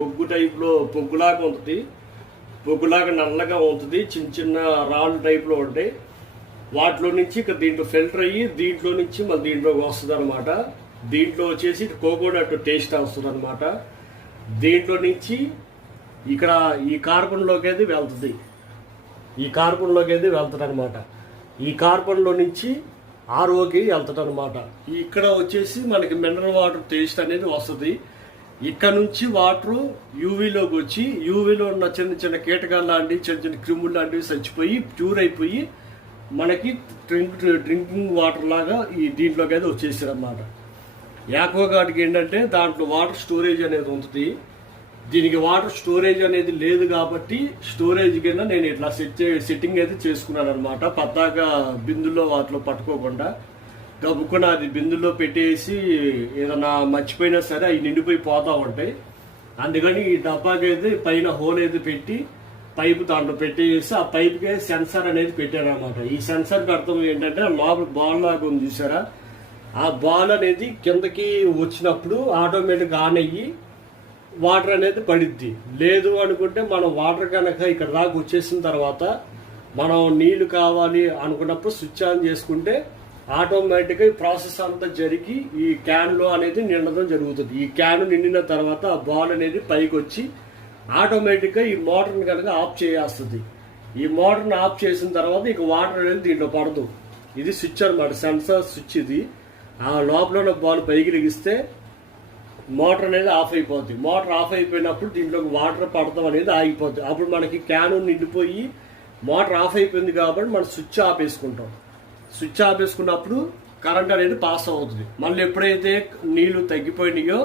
పొగ్గు టైప్లో పొగ్గులాగా ఉంటుంది. పొగ్గులాగా నల్లగా ఉంటుంది. చిన్న చిన్న రాళ్ళు టైప్లో ఉంటాయి. వాటిలో నుంచి ఇక్కడ దీంట్లో ఫిల్టర్ అయ్యి దీంట్లో నుంచి మళ్ళీ దీంట్లోకి వస్తుంది అనమాట దీంట్లో వచ్చేసి కోకోనట్ టేస్ట్ వస్తుంది అనమాట దీంట్లో నుంచి ఇక్కడ ఈ కార్బన్లోకి అయితే వెళ్తుంది. ఈ కార్బన్లోకి అయితే వెళ్తుంది అనమాట ఈ కార్బన్లో నుంచి ఆర్ఓకి వెళ్తుంది అనమాట ఇక్కడ వచ్చేసి మనకి మినరల్ వాటర్ టేస్ట్ అనేది వస్తుంది. ఇక్కడ నుంచి వాటర్ యూవీలోకి వచ్చి యూవీలో ఉన్న చిన్న చిన్న కీటకాలు లాంటివి చిన్న చిన్న క్రిములు లాంటివి చచ్చిపోయి ప్యూర్ అయిపోయి మనకి డ్రింక్ డ్రింకింగ్ వాటర్ లాగా ఈ దీంట్లోకి అయితే వచ్చేసారన్నమాట. యాక్వాగార్డ్కి ఏంటంటే దాంట్లో వాటర్ స్టోరేజ్ అనేది ఉంటుంది. దీనికి వాటర్ స్టోరేజ్ అనేది లేదు కాబట్టి స్టోరేజ్ కింద నేను ఇట్లా సెట్ సెట్టింగ్ అయితే చేసుకున్నాను అనమాట పద్దాక బిందులో వాటిలో పట్టుకోకుండా. గబుక్కున అది బిందులో పెట్టేసి ఏదన్నా మర్చిపోయినా సరే అవి నిండిపోయి పోతా ఉంటాయి. అందుకని ఈ డబ్బాకి అయితే పైన హోల్ అయితే పెట్టి పైపు దాంట్లో పెట్టేసి ఆ పైప్కి సెన్సార్ అనేది పెట్టారు అనమాట ఈ సెన్సార్కి అర్థం ఏంటంటే లోపల బాల్ లాగా ఉంది చూసారా? ఆ బాల్ అనేది కిందకి వచ్చినప్పుడు ఆటోమేటిక్ ఆన్ అయ్యి వాటర్ అనేది పడిద్ది. లేదు అనుకుంటే మనం వాటర్ కనుక ఇక్కడ దాకా వచ్చేసిన తర్వాత మనం నీళ్ళు కావాలి అనుకున్నప్పుడు స్విచ్ ఆన్ చేసుకుంటే ఆటోమేటిక్గా ఈ ప్రాసెస్ అంతా జరిగి ఈ క్యాన్లో అనేది నిండడం జరుగుతుంది. ఈ క్యాన్ నిండిన తర్వాత ఆ బాల్ అనేది పైకి వచ్చి ఆటోమేటిక్గా ఈ మోటార్ని కనుక ఆఫ్ చేయాల్సింది. ఈ మోటార్ని ఆఫ్ చేసిన తర్వాత ఇక వాటర్ అనేది దీంట్లో పడదు. ఇది స్విచ్ అనమాట సెన్సార్ స్విచ్ ఇది. ఆ లోపల ఉన్న బాల్ పైకి రిగిస్తే మోటార్ అనేది ఆఫ్ అయిపోద్ది. మోటార్ ఆఫ్ అయిపోయినప్పుడు దీంట్లోకి వాటర్ పడతాం అనేది ఆగిపోద్ది. అప్పుడు మనకి క్యాను నిండిపోయి మోటార్ ఆఫ్ అయిపోయింది కాబట్టి మనం స్విచ్ ఆఫ్ వేసుకుంటాం స్విచ్ ఆఫ్ చేసుకున్నప్పుడు కరెంట్ అనేది పాస్ అవుతుంది. మళ్ళీ ఎప్పుడైతే నీళ్ళు తగ్గిపోయినాయో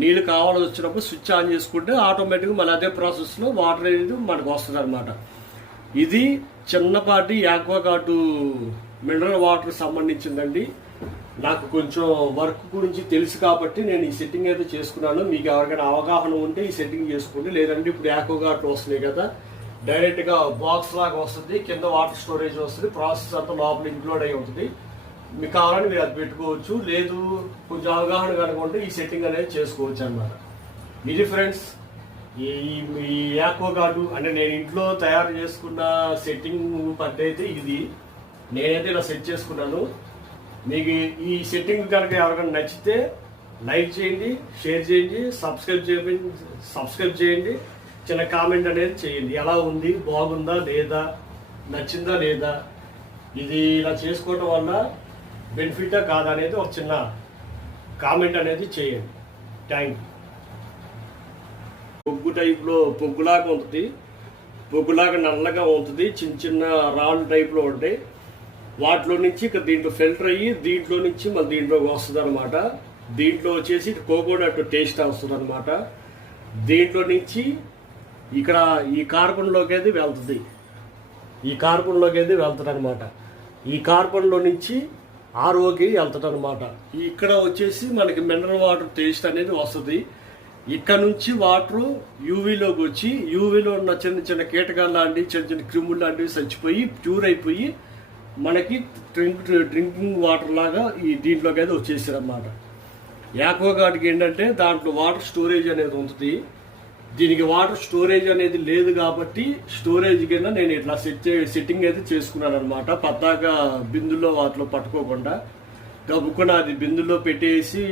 నీళ్ళు కావాల్సి వచ్చినప్పుడు స్విచ్ ఆన్ చేసుకుంటే ఆటోమేటిక్గా మళ్ళీ అదే ప్రాసెస్లో వాటర్ అనేది మనకు వస్తుంది అనమాట ఇది చిన్నపాటి యాక్వాగార్డు మినరల్ వాటర్ సంబంధించిందండి. నాకు కొంచెం వర్క్ గురించి తెలుసు కాబట్టి నేను ఈ సెట్టింగ్ అయితే చేసుకున్నాను. మీకు ఎవరికైనా అవగాహన ఉంటే ఈ సెట్టింగ్ చేసుకోండి లేదంటే ఇప్పుడు యాక్వాగార్డ్లు వస్తున్నాయి కదా డైరెక్ట్గా బాక్స్ లాగా వస్తుంది కింద వాటర్ స్టోరేజ్ వస్తుంది ప్రాసెస్ అంతా లోపల ఇంక్లూడ్ అయి ఉంటుంది. మీకు కావాలని మీరు అది పెట్టుకోవచ్చు లేదు కొంచెం అవగాహన కనుకుంటే ఈ సెట్టింగ్ అనేది చేసుకోవచ్చు అన్నమాట. ఇది ఫ్రెండ్స్ ఈ ఈ యాక్వాగార్డు అంటే నేను ఇంట్లో తయారు చేసుకున్న సెట్టింగ్ పద్ధతి అయితే ఇది. నేనైతే ఇలా సెట్ చేసుకున్నాను. మీకు ఈ సెట్టింగ్ కనుక ఎవరికైనా నచ్చితే లైక్ చేయండి షేర్ చేయండి సబ్స్క్రైబ్ చేయండి సబ్స్క్రైబ్ చేయండి. చిన్న కామెంట్ అనేది చేయండి. ఎలా ఉంది? బాగుందా? లేదా? నచ్చిందా? లేదా? ఇది ఇలా చేసుకోవటం వల్ల బెనిఫిటా కాదా అనేది ఒక చిన్న కామెంట్ అనేది చేయండి. థ్యాంక్ యూ పొగ్గు టైప్లో పొగ్గులాగా ఉంటుంది. పొగ్గులాగా నల్లగా ఉంటుంది. చిన్న చిన్న రాళ్ళు టైప్లో ఉంటాయి. వాటిలో నుంచి ఇక దీంట్లో ఫిల్టర్ అయ్యి దీంట్లో నుంచి మళ్ళీ దీంట్లోకి వస్తుంది అనమాట దీంట్లో వచ్చేసి కోకోనట్ టేస్ట్ వస్తుంది అనమాట దీంట్లో నుంచి ఇక్కడ ఈ కార్బన్లోకి అయితే వెళ్తుంది. ఈ కార్బన్లోకి అయితే వెళ్తుంది అనమాట ఈ కార్బన్లో నుంచి ఆర్ఓకి వెళ్తుంది అనమాట ఇక్కడ వచ్చేసి మనకి మినరల్ వాటర్ టేస్ట్ అనేది వస్తుంది. ఇక్కడ నుంచి వాటర్ యూవీలోకి వచ్చి యూవీలో ఉన్న చిన్న చిన్న కీటకాలు లాంటివి చిన్న చిన్న క్రిములు లాంటివి చచ్చిపోయి ప్యూర్ అయిపోయి మనకి డ్రింక్ డ్రింకింగ్ వాటర్ లాగా ఈ దీంట్లోకి అయితే వచ్చేసారు అన్నమాట యాక్వాగార్డ్కి ఏంటంటే దాంట్లో వాటర్ స్టోరేజ్ అనేది ఉంటుంది. దీనికి వాటర్ స్టోరేజ్ అనేది లేదు కాబట్టి స్టోరేజ్ కింద నేను ఇట్లా సెట్ సెట్టింగ్ అయితే చేసుకున్నాను అనమాట పద్దాక బిందుల్లో వాటిలో పట్టుకోకుండా గబుక్కున అది బిందుల్లో పెట్టేసి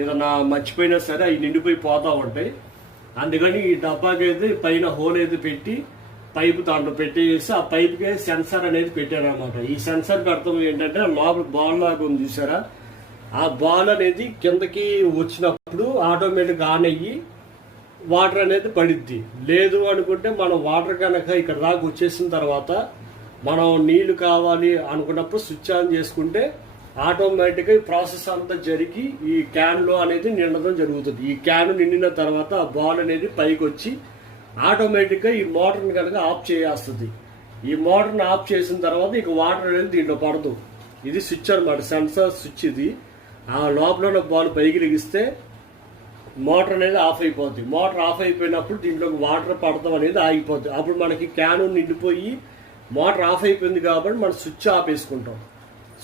ఏదన్నా మర్చిపోయినా సరే అవి నిండిపోయి పోతా ఉంటాయి. అందుకని ఈ డబ్బాకి అయితే పైన హోల్ అయితే పెట్టి పైపు దాంట్లో పెట్టేసి ఆ పైప్కి సెన్సార్ అనేది పెట్టారు అనమాట ఈ సెన్సార్కి అర్థం ఏంటంటే లోపల బాల్ లాగా ఉంది చూసారా? ఆ బాల్ అనేది కిందకి వచ్చినప్పుడు ఆటోమేటిక్ ఆన్ అయ్యి వాటర్ అనేది పడిద్ది. లేదు అనుకుంటే మనం వాటర్ కనుక ఇక్కడ దాకా వచ్చేసిన తర్వాత మనం నీళ్ళు కావాలి అనుకున్నప్పుడు స్విచ్ ఆన్ చేసుకుంటే ఆటోమేటిక్గా ఈ ప్రాసెస్ అంతా జరిగి ఈ క్యాన్లో అనేది నిండడం జరుగుతుంది. ఈ క్యాన్ నిండిన తర్వాత ఆ బాల్ అనేది పైకి వచ్చి ఆటోమేటిక్గా ఈ మోటార్ని కనుక ఆఫ్ చేయాల్సింది. ఈ మోటార్ని ఆఫ్ చేసిన తర్వాత ఇక వాటర్ అనేది దీంట్లో పడదు. ఇది స్విచ్ అనమాట సెన్సార్ స్విచ్ ఇది. ఆ లోపల ఉన్న బాల్ పైకి రిగిస్తే మోటార్ అనేది ఆఫ్ అయిపోద్ది. మోటార్ ఆఫ్ అయిపోయినప్పుడు దీంట్లోకి వాటర్ పడతాం అనేది ఆగిపోద్ది. అప్పుడు మనకి క్యాను నిండిపోయి మోటార్ ఆఫ్ అయిపోయింది కాబట్టి మనం స్విచ్ ఆపేసుకుంటాం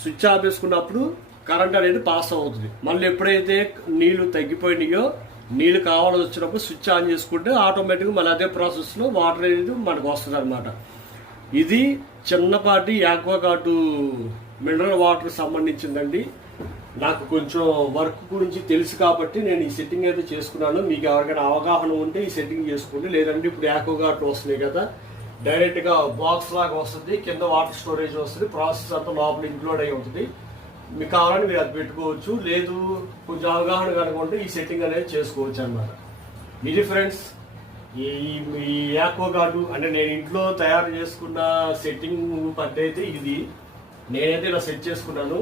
స్విచ్ ఆఫ్ వేసుకున్నప్పుడు కరెంట్ అనేది పాస్ అవుతుంది. మళ్ళీ ఎప్పుడైతే నీళ్ళు తగ్గిపోయినాయో నీళ్ళు కావాల్సి వచ్చినప్పుడు స్విచ్ ఆన్ చేసుకుంటే ఆటోమేటిక్గా మళ్ళీ అదే ప్రాసెస్లో వాటర్ అనేది మనకు వస్తుంది అనమాట ఇది చిన్నపాటి యాక్వాగాటు మినరల్ వాటర్ సంబంధించిందండి. నాకు కొంచెం వర్క్ గురించి తెలుసు కాబట్టి నేను ఈ సెట్టింగ్ అయితే చేసుకున్నాను. మీకు ఎవరికైనా అవగాహన ఉంటే ఈ సెట్టింగ్ చేసుకోండి. లేదంటే ఇప్పుడు యాక్వాగార్డులు వస్తున్నాయి కదా డైరెక్ట్గా బాక్స్ లాగా వస్తుంది కింద వాటర్ స్టోరేజ్ వస్తుంది ప్రాసెస్ అంతా లోపల ఇంక్లూడ్ అయి ఉంటుంది. మీకు కావాలని మీరు అది పెట్టుకోవచ్చు. లేదు కొంచెం అవగాహన కనుకుంటే ఈ సెట్టింగ్ అనేది చేసుకోవచ్చు అనమాట ఇది ఫ్రెండ్స్ ఈ ఈ యాక్వాగార్డు అంటే నేను ఇంట్లో తయారు చేసుకున్న సెట్టింగ్ పద్ధతి అయితే ఇది. నేనైతే ఇలా సెట్ చేసుకున్నాను.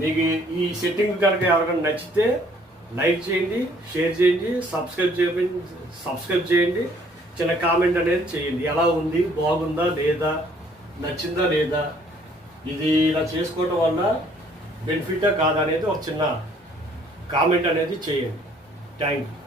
మీకు ఈ సెట్టింగ్ కనుక ఎవరికైనా నచ్చితే లైక్ చేయండి షేర్ చేయండి సబ్స్క్రైబ్ చేయండి సబ్స్క్రైబ్ చేయండి. చిన్న కామెంట్ అనేది చేయండి. ఎలా ఉంది బాగుందా లేదా నచ్చిందా లేదా? ఇది ఇలా చేసుకోవటం వల్ల బెనిఫిటా కాదా అనేది ఒక చిన్న కామెంట్ అనేది చేయండి. Thank you